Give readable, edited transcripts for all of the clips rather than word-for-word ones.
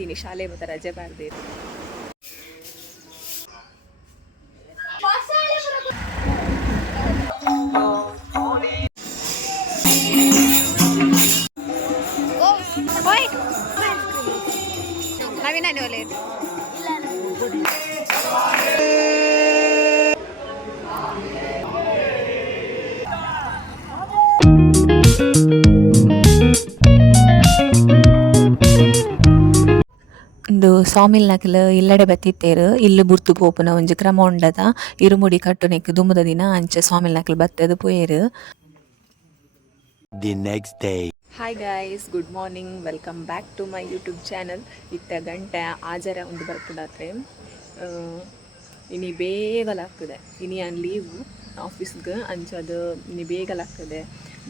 ಬತ್ತೀನಿ ಶಾಲೆ ಮತ್ತು ರಜೆ ಬಾರ್ದೇರು. ನವೀನ ಒಳ್ಳೆಯದು ಒಂದು ಸಾಮಿಲ್ನಾಕಲ್ ಇಲ್ಲಡೆ ಬತ್ತಿತ್ತೇರು ಇಲ್ಲು ಬುರ್ತು ಪೋಪುನ ಒಂಜಿ ಕ್ರಮ ಉಂಡದ ಇರುಮುಡಿ ಕಟ್ಟುನೆಕ್ ದುಂಬುದ ದಿನ ಅಂಚೆ ಸಾಮಿಲ್ನಾಕಲ್ ಬತ್ತದು ಪೋಯೆರು. The next day. Hi guys, good morning, welcome back to my YouTube channel. ಇತ್ತ ಗಂಟೆ ಆಜರ ಒಂದು ಬರ್ಪುಡಾತ್ರೆ ಇನಿ ಬೇಗಲಾಗ್ತದೆ. ಇನಿ ನಾನು ಲೀವು ಆಫೀಸ್ಗೆ ಅಂಚದು ಇನಿ ಬೇಗಲಾಗ್ತದೆ.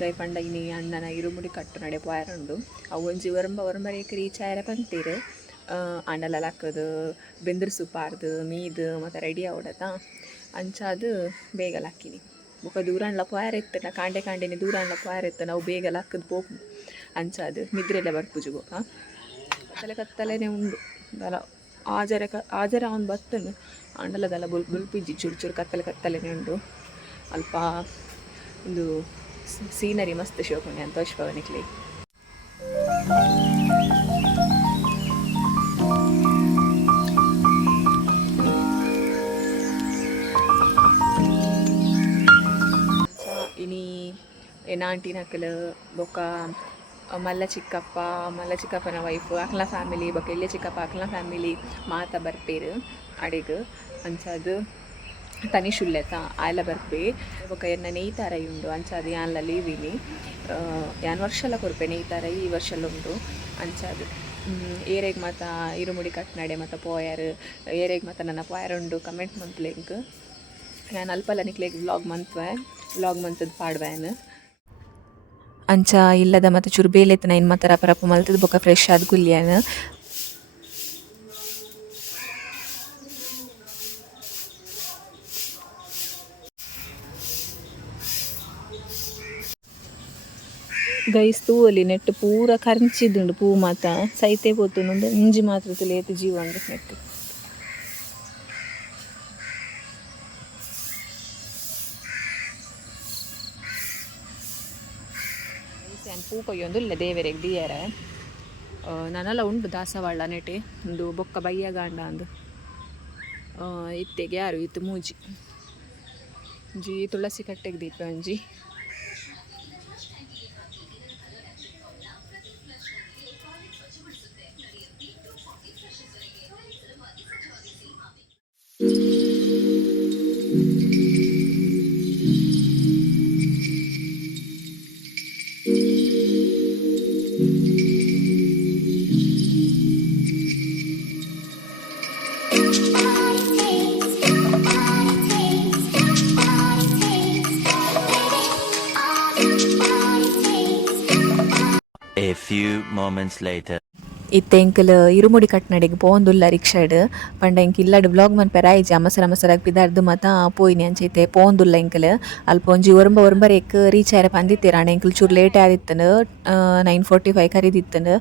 ದಯಪಂಡ ಇನಿ ಅಣ್ಣನ ಇರುಮುಡಿ ಕಟ್ಟು ನಡೆ ಪೋಯರುಂಡು ಅವು ಒಂಜಿ ಒರಂಬರೇಕ್ ರೀಚ್ ಆಯರ ಪಂತೀರು. ಅಂಡಲೆಲ್ಲ ಹಾಕೋದು ಬೆಂದ್ರ ಸುಪಾರ್ದು ಮೀದು ಮತ್ತು ರೆಡಿ ಆವಡತ ಅಂಚಾದು ಬೇಗಲ ಹಾಕಿನಿ. ಬೊಕ ದೂರಣ್ಣ ಪೋಯರ್ ಇತ್ತು ಕಾಂಡೆನಿ ದೂರಣ್ಣ ಪೋಯರ್ ಇತ್ತು ನಾವು ಬೇಗಲ ಹಾಕದು ಪೋಪು ಅಂಚಾದು ನಿದ್ರೆಲ್ಲ ಬರ್ಪುಜು ಬೊಕ ಕತ್ತಲೆನೇ ಉಂಡು ದಲ ಆಜರ ಒಂದು ಬತ್ತನು ಅಂಡಲದೆಲ್ಲ ಬುಲ್ಪಿಜ್ಜಿ ಚೂರು ಕತ್ತಲೆನೇ ಉಂಡು. ಅಲ್ಪ ಒಂದು ಸೀನರಿ ಮಸ್ತ್ ಶೋಕುಂಡೆ ಅಂತ ತೋಚ್ಪವನಿಕ್ಲಿ. ಇನಿ ಎನಾಂಟಿ ನಕಲು ಬೊಕ ಮಲ್ಲ ಚಿಕ್ಕಪ್ಪನ ವೈಫ್ ಅಕ್ಲ ಫ್ಯಾಮಿಲಿ ಬೊಕ ಇಲ್ಲೇ ಚಿಕ್ಕಪ್ಪ ಅಕ್ಲ ಫ್ಯಾಮಿಲಿ ಮಾತ ಬರ್ಪೇರು ಅಡೆಗ್ ಅಂಚಾದು ತನಿಷ್ ಉಲ್ಲೆತ ಆಯ್ಲ ಬರ್ಪೆ ಬೊಕ ಎನ್ನ ನೇಯ್ತಾರೈ ಉಂಡು ಅಂಚಾದು ಯಾನ್ಲ ಲೀವಿನಿ ಯಾನ್ ವರ್ಷಲ ಕೊರ್ಪೆ ನೇಯ್ತಾರೈ ಈ ವರ್ಷಲ ಉಂಡು ಅಂಚಾದು ಏರೆಗ್ ಮಾತ ಇರುಮುಡಿ ಕಟ್ನಡೆ ಮತ್ತು ಪೋಯರ್ ಏರೆಗ್ ಮಾತ ನನ್ನ ಪೋಯರ್ ಉಂಡು ಕಮೆಂಟ್ ಮಂತ್ಲೆಗ್ ನಾನು ಅಲ್ಪಲ್ಲ ನಿಕ್ಲೆಗ್ ವ್ಲಾಗ್ ಮಂತದ್ದು ಪಾಡ್ವೇನು ಅಂಚ ಇಲ್ಲದ ಮತ್ತು ಚೂರು ಬೇಲೆತ್ತನ ಇನ್ನು ಮಾತ್ರ ರಪ್ಪ ಮಲ್ತದ ಬೊಕ ಫ್ರೆಶ್ ಆದ ಗುಲ್ಯಾನ ಗೈಸ್ ತೂವಲಿ ನೆಟ್ಟು ಪೂರ ಕರ್ಚಿದ್ದುಂಡು ಪೂ ಮಾತ ಸೈತೆ ಪೋತುಂಡು ಇಂಜಿ ಮಾತ್ರ ತುಲೇತು ಜೀವ ಅಂದ್ರೆ ನೆಟ್ಟು ಪೂ ಕೊಯ್ಯೊಂದು ಇಲ್ಲ ದೇವರಿಗೆ ದಿಯರ ನಾನೆಲ್ಲ ಉಂಡು ದಾಸವಾಳ ನೆಟೆ ಒಂದು ಬೊಕ್ಕ ಬಯ್ಯ ಗಾಂಡ ಅಂದು ಇತ್ತೆಗೆ ಯಾರು ಇತ್ತು ಮೂಜಿ ತುಳಸಿ ಕಟ್ಟೆಗೆ ದೀಪ ಒಂಜಿ A few moments later. ಇತ್ತೆ ಎಂಕಲ್ ಇರುಮುಡಿ ಕಟ್ನಡೆಗೆ ಪೋಂದುಲ್ಲ ರಿಕ್ಷಾಡ್ ಪಂಡ ಎಂಕ್ ಇಲ್ಲಡ್ ಬ್ಲಾಗ್ ಮನ್ಪೆರ ಆಯ್ಜಿ ಅಮಸರಾಗಿ ಪಿದಾರ್ದು ಮಾತ ಪೋಯಿನಿ ಅಂಚೈತೆ ಪೋಂದುಲ್ಲ ಎಂಕಲ್ ಅಲ್ಪ ಒಂಜಿ ಒರಂಬರೇಕ್ ರೀಚ್ ಆಯ್ರ ಪಂದಿತ್ತೇರ ಅಣ್ಣ ಎಂಕಲ್ ಚೂರು ಲೇಟ್ ಆದಿತ್ತನು 9:45 ಕರೀದಿತ್ತನು.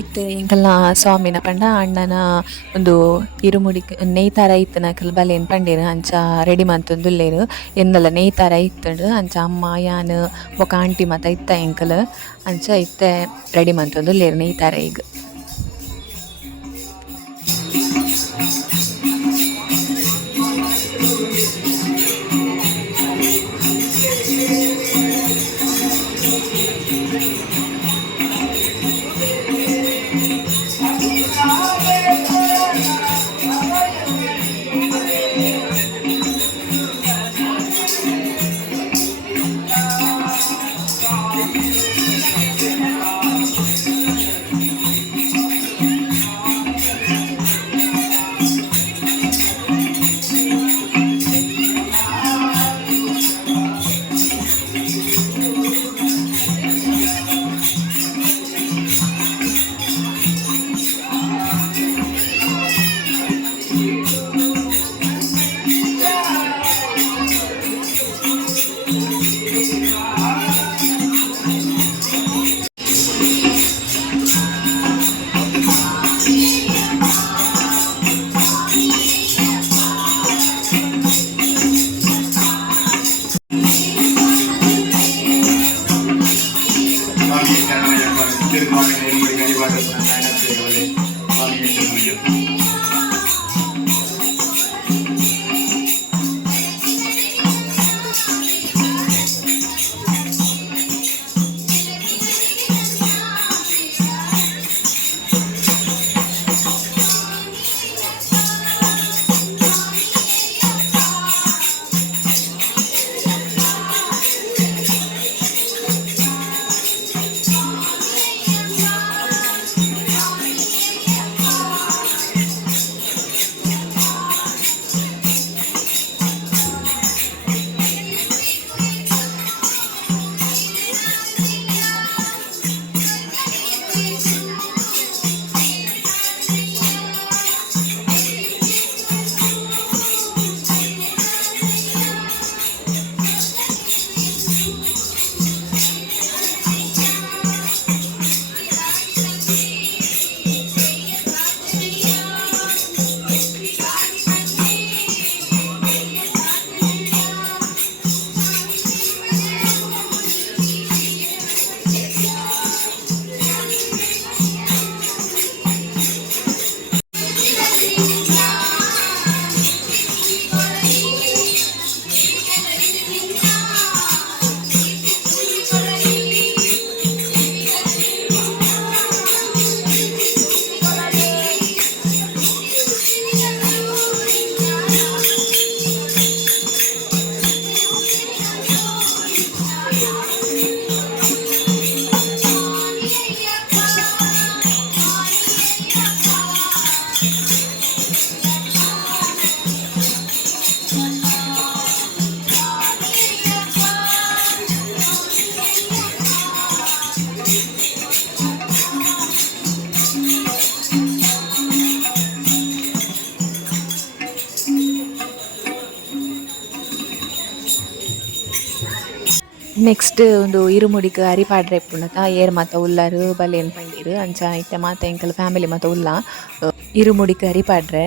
ಇತ್ತೆ ಎಂಕಲ್ನ ಸ್ವಾಮಿನ ಪಂಡ ಅಣ್ಣನ ಒಂದು ಇರುಮುಡಿ ನೇಯ್ತಾರ ಇತ್ತು ನಕಲ್ ಬಲೇನ್ ಪಂಡೇನು ಅಂಚ ರೆಡಿ ಮಂತೊಂದುಲ್ಲೇರು ಎನ್ನಲ ನೇಯ್ತಾರ ಇತ್ತಂಡು ಅಂಚ ಅಮ್ಮ ಯಾನ್ ಬೊಕ ಆಂಟಿ ಮಾತ ಇತ್ತ ಎಂಕಲ್ ಅಂಚ ಇತ್ತೆ ರೆಡಿ ಮಂತೊಂದುಲ್ಲೇರು ನೇಯ್ತಾರ ಈಗ. ನೆಕ್ಸ್ಟ್ ಒಂದು ಇರುಮುಡಿಗೆ ಅರಿ ಪಾಡ್ರೆ ಇಪ್ಪುಂಡತ ಏರ್ ಮಾತ ಉಲ್ಲಾರು ಬಲೇನ್ ಪಂಡೀರು ಅಂಚ ಇತ್ತೆ ಮಾತ ಎಂಕಲ್ ಫ್ಯಾಮಿಲಿ ಮಾತ ಉಲ್ಲ ಇರುಮುಡಿಗೆ ಅರಿ ಪಾಡ್ರೆ.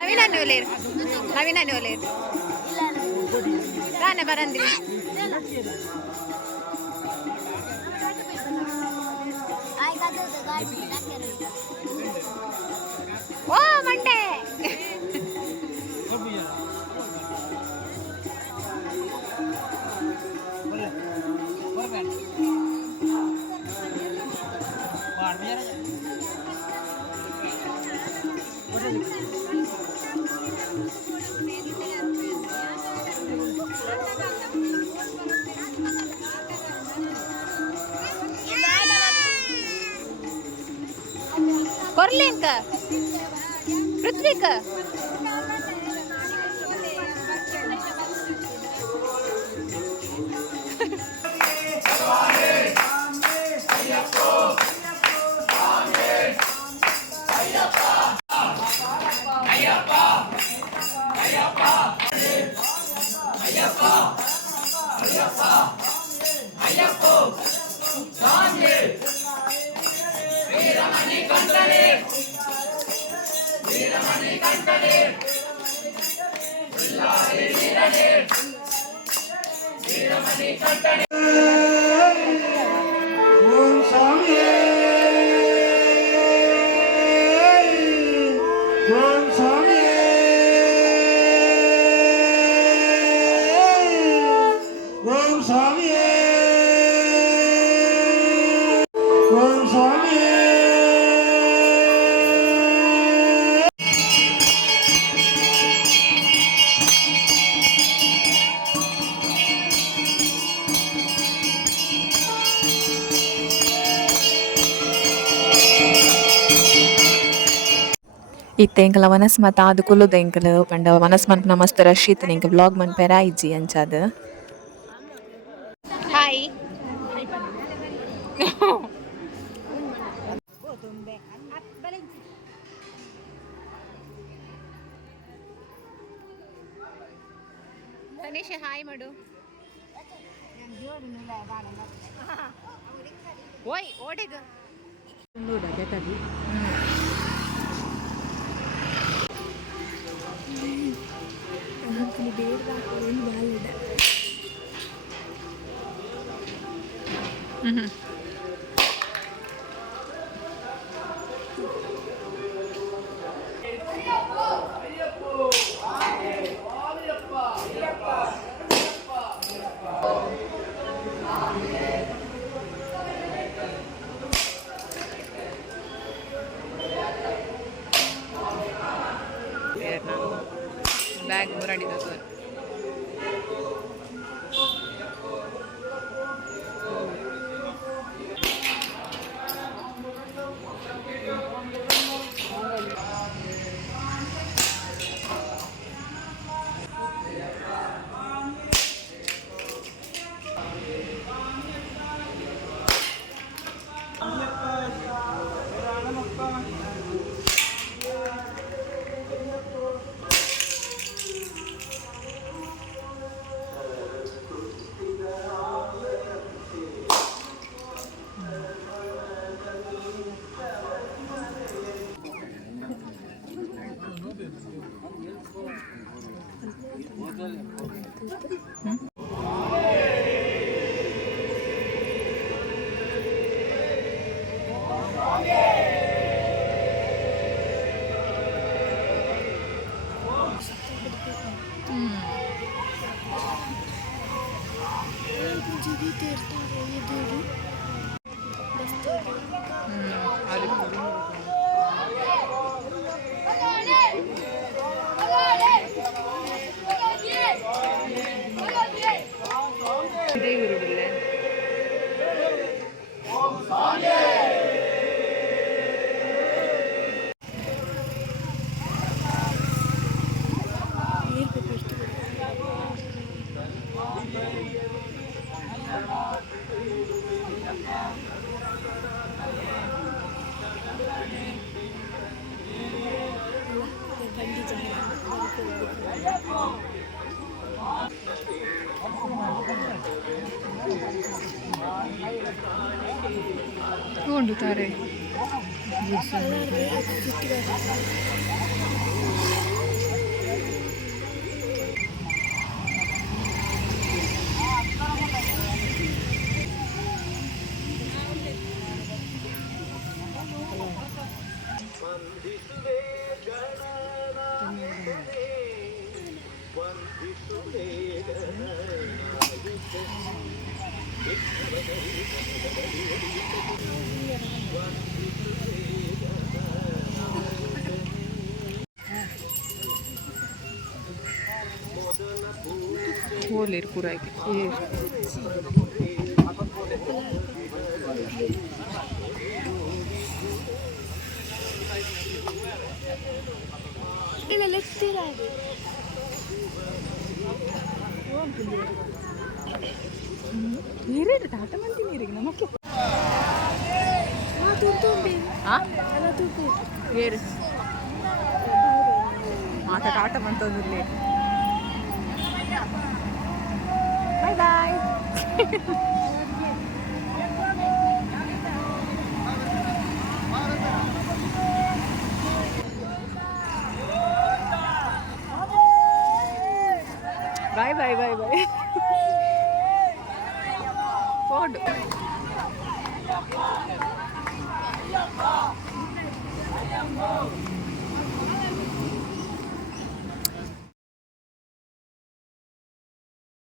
ನವೀನ ಗಾನೆ ಬರಂದ್ರಿ ಓ ಮಂಡೆ ಕೊರ್ಲೇನ್ಕ ಪೃಥ್ವಿಕ ಇತ್ತೆ ಎಂಕಲ ಮನಸ್ ಮಾತ ಆದು ಕುಲ್ಲುದ ಎಂಕಲು ಪಂಡ ಮನಸ್ ಮನ್ಪುನ ಮಸ್ತ್ ರಶ್ ಇತ್ತು ಎಂಕ ವ್ಲಾಗ್ ಮನ್ಪೆರ ಇಜ್ಜಿ ಅಂಚಾದ್. ಹಾಯ್ ತನೇಶ್ ಹಾಯ್ ಮಾಡು. ಓಯ್ ಓಡೆಗ ಬ್ಯಾಗ್ ಮುರಾಡಿದ ಸರ್ ಇದೇ ಇರುವುದಿಲ್ಲ ಕೊಂಡುತ್ತಾರೆ ಹೋಲಿರ್ ಪೂರೈಕೆ ನೀರೇ ತಾಟ ಮಂತಿ ನೀರಿಗೆ ನಮಕ್ಕೆ ಏರು ಮಾತ ಟಾಟ ಮಂತಂದಿರಲಿ ಬಾಯ್ ಬಾಯ್ ಬಾಯ್ ಬಾಯ್ ಬಾಯ್ ಬಾಯ್ ಫೋಡ್